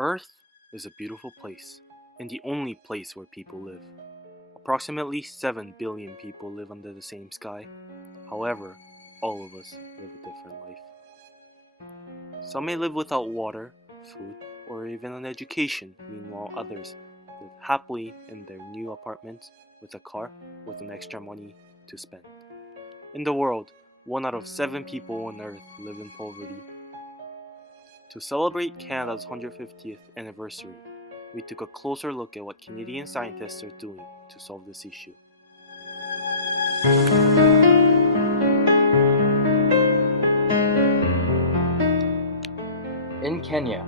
Earth is a beautiful place, and the only place where people live. Approximately 7 billion people live under the same sky. However, all of us live a different life. Some may live without water, food, or even an education, meanwhile others live happily in their new apartments with a car with an extra money to spend. In the world, 1 out of 7 people on Earth live in poverty. To celebrate Canada's 150th anniversary, we took a closer look at what Canadian scientists are doing to solve this issue. In Kenya,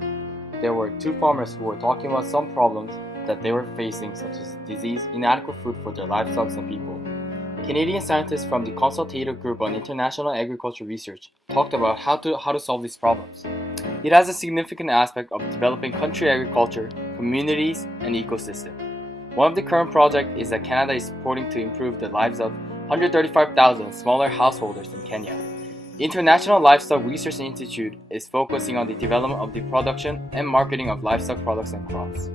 there were 2 farmers who were talking about some problems that they were facing, such as disease, inadequate food for their livestock and people. Canadian scientists from the Consultative Group on International Agriculture Research talked about how to solve these problems. It has a significant aspect of developing country agriculture, communities, and ecosystem. One of the current projects is that Canada is supporting to improve the lives of 135,000 smaller householders in Kenya. The International Livestock Research Institute is focusing on the development of the production and marketing of livestock products and crops.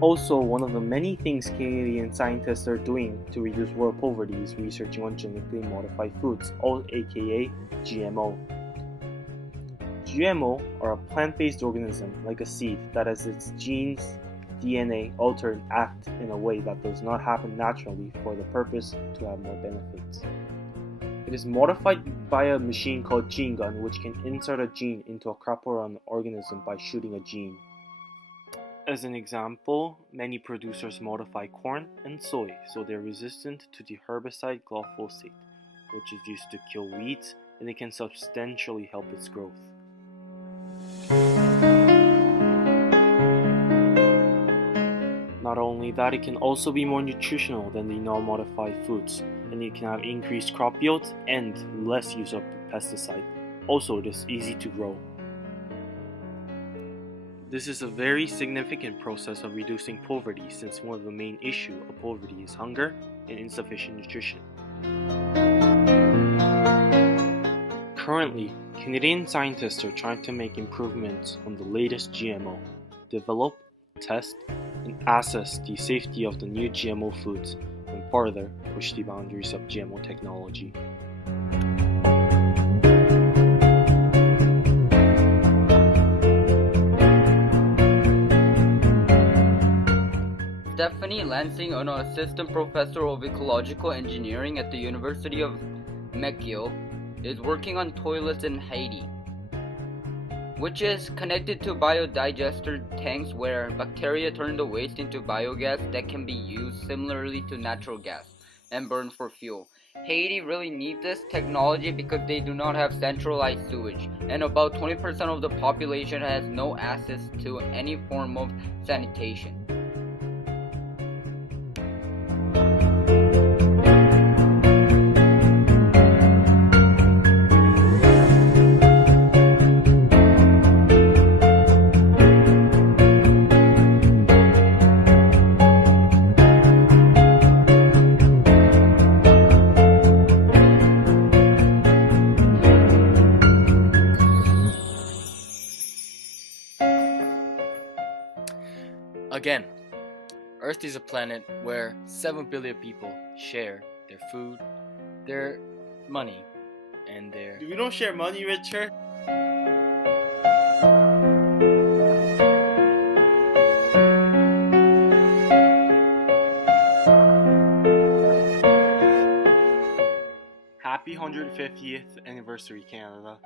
Also, one of the many things Canadian scientists are doing to reduce world poverty is researching on genetically modified foods, aka GMO. GMO are a plant-based organism like a seed that has its genes, DNA altered and act in a way that does not happen naturally for the purpose to have more benefits. It is modified by a machine called gene gun, which can insert a gene into a crop or an organism by shooting a gene. As an example, many producers modify corn and soy so they're resistant to the herbicide glyphosate, which is used to kill weeds, and it can substantially help its growth. Not only that, it can also be more nutritional than the non-modified foods, and it can have increased crop yields and less use of pesticide. Also, it is easy to grow. This is a very significant process of reducing poverty, since one of the main issues of poverty is hunger and insufficient nutrition. Currently, Canadian scientists are trying to make improvements on the latest GMO, develop, test, and assess the safety of the new GMO foods, and further push the boundaries of GMO technology. Stephanie Lansing, an assistant professor of ecological engineering at the University of McGill, is working on toilets in Haiti, which is connected to biodigester tanks where bacteria turn the waste into biogas that can be used similarly to natural gas and burned for fuel. Haiti really needs this technology because they do not have centralized sewage, and about 20% of the population has no access to any form of sanitation. Again, Earth is a planet where 7 billion people share their food, their money, and their... We don't share money, Richard. Happy 150th anniversary, Canada.